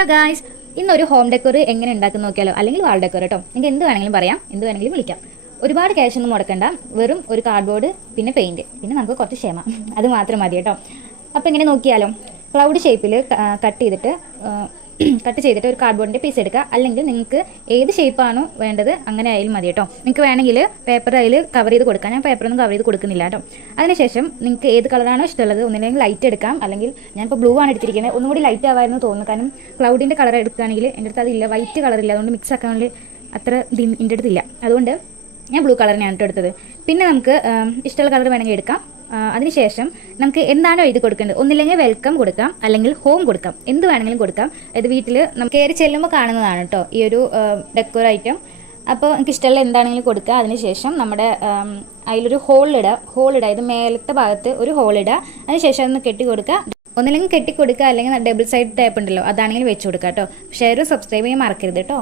Hello guys, ഇന്നൊരു home decor എങ്ങനെ ഉണ്ടാക്കുന്ന നോക്കിയാലോ, അല്ലെങ്കിൽ വാൾ ഡെക്കോർ കേട്ടോ. നിങ്ങൾക്ക് എന്ത് വേണമെങ്കിലും പറയാം, എന്ത് വേണമെങ്കിലും വിളിക്കാം. ഒരുപാട് ക്യാഷ് ഒന്നും മുടക്കണ്ട, വെറും ഒരു കാർഡ്ബോർഡ്, പിന്നെ പെയിന്റ്, പിന്നെ നമുക്ക് കുറച്ച് ക്ഷമ, അത് മാത്രം മതി കേട്ടോ. അപ്പോൾ ഇങ്ങനെ നോക്കിയാലോ, ക്ലൗഡ് ഷേപ്പിൽ കട്ട് ചെയ്തിട്ട് ഒരു കാർഡ്ബോർഡിൻ്റെ പീസ് എടുക്കുക. അല്ലെങ്കിൽ നിങ്ങൾക്ക് ഏത് ഷേപ്പാണോ വേണ്ടത് അങ്ങനെ ആയാലും മതി കേട്ടോ. നിങ്ങൾക്ക് വേണമെങ്കിൽ പേപ്പർ അതിൽ കവർ ചെയ്ത് കൊടുക്കാം. ഞാൻ പേപ്പറൊന്നും കവർ ചെയ്ത് കൊടുക്കുന്നില്ല കേട്ടോ. അതിനുശേഷം നിങ്ങൾക്ക് ഏത് കളറാണോ ഇഷ്ടമുള്ളത്, ഒന്നില്ലെങ്കിൽ ലൈറ്റ് എടുക്കാം, അല്ലെങ്കിൽ ഞാനിപ്പോൾ ബ്ലൂ ആണ് എടുത്തിരിക്കുന്നത്. ഒന്നുകൂടി ലൈറ്റ് ആവാമെന്ന് തോന്നുന്നു, കാരണം ക്ലൗഡിൻ്റെ കളർ എടുക്കുകയാണെങ്കിൽ എൻ്റെ അടുത്ത് അതില്ല, വൈറ്റ് കളറില്ല. അതുകൊണ്ട് മിക്സ് ആക്കാനുള്ള അത്ര എൻ്റെ അടുത്തില്ല. അതുകൊണ്ട് ഞാൻ ബ്ലൂ കളറിനാണ് എടുത്തത്. പിന്നെ നമുക്ക് ഇഷ്ടമുള്ള കളർ വേണമെങ്കിൽ എടുക്കാം. അതിനുശേഷം നമുക്ക് എന്താണോ എഴുതി കൊടുക്കേണ്ടത്, ഒന്നില്ലെങ്കിൽ വെൽക്കം കൊടുക്കാം, അല്ലെങ്കിൽ ഹോം കൊടുക്കാം, എന്ത് വേണമെങ്കിലും കൊടുക്കാം. ഇത് വീട്ടിൽ നമുക്ക് കയറി ചെല്ലുമ്പോൾ കാണുന്നതാണ് കേട്ടോ ഈ ഒരു ഡെക്കോർ ഐറ്റം. അപ്പോൾ എനിക്ക് ഇഷ്ടമുള്ള എന്താണെങ്കിലും കൊടുക്കുക. അതിനുശേഷം നമ്മുടെ അതിലൊരു ഹോളിടുക, ഇത് മേലത്തെ ഭാഗത്ത് ഒരു ഹോളിടുക. അതിനുശേഷം അതൊന്ന് കെട്ടി കൊടുക്കുക. ഒന്നില്ലെങ്കിൽ കെട്ടി കൊടുക്കുക, അല്ലെങ്കിൽ ഡബിൾ സൈഡ് ടേപ്പ് ഉണ്ടല്ലോ, അതാണെങ്കിലും വെച്ച് കൊടുക്കുക കേട്ടോ. ഷെയറും സബ്സ്ക്രൈബ് ചെയ്യാൻ മറക്കരുത് കേട്ടോ.